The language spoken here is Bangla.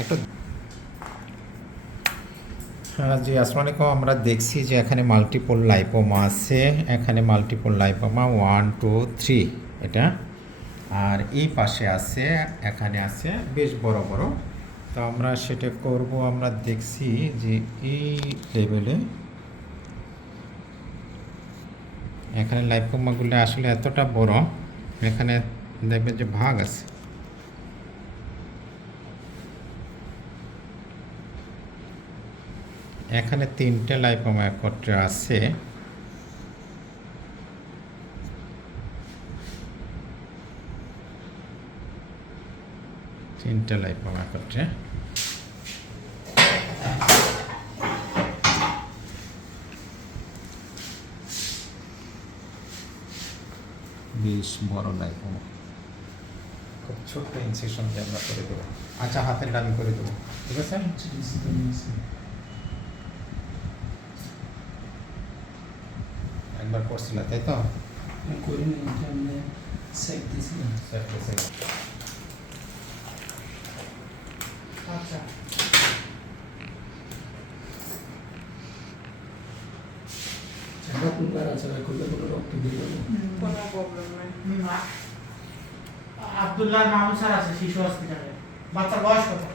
একটা হ্যাঁ জি আসসালামু আলাইকুম আমরা দেখছি যে এখানে মাল্টিপল লাইপোমা আছে। এখানে multiple lipoma one two three এটা। আর এই পাশে আছে, এখানে আছে, বেশ বড় বড়। তো আমরা সেটা করব, আমরা দেখছি যে এই লেভেলে এখানে লাইপোমাগুলো আসলে এতটা বড়, এখানে দেখবেন যে ভাগ আছে। এখানে তিনটে লাইপোমা একত্রে আছে। তিনটে লাইপোমা একত্রে বেশ বড় লাইপোমা খুব ছোট্ট ইনসেশন দিয়ে আমরা করে দেবো। আচ্ছা হাতের ডামি করে দেবো। ঠিক আছে? একবার করছিল তাই তো করিনি সেট দিয়েছিলাম আচ্ছা করলে কোনো রক্ত দিয়ে কোনো প্রবলেম নাই আব্দুল্লাহ মাহমুদ স্যার আছে শিশু হসপিটালে বাচ্চার বয়স কত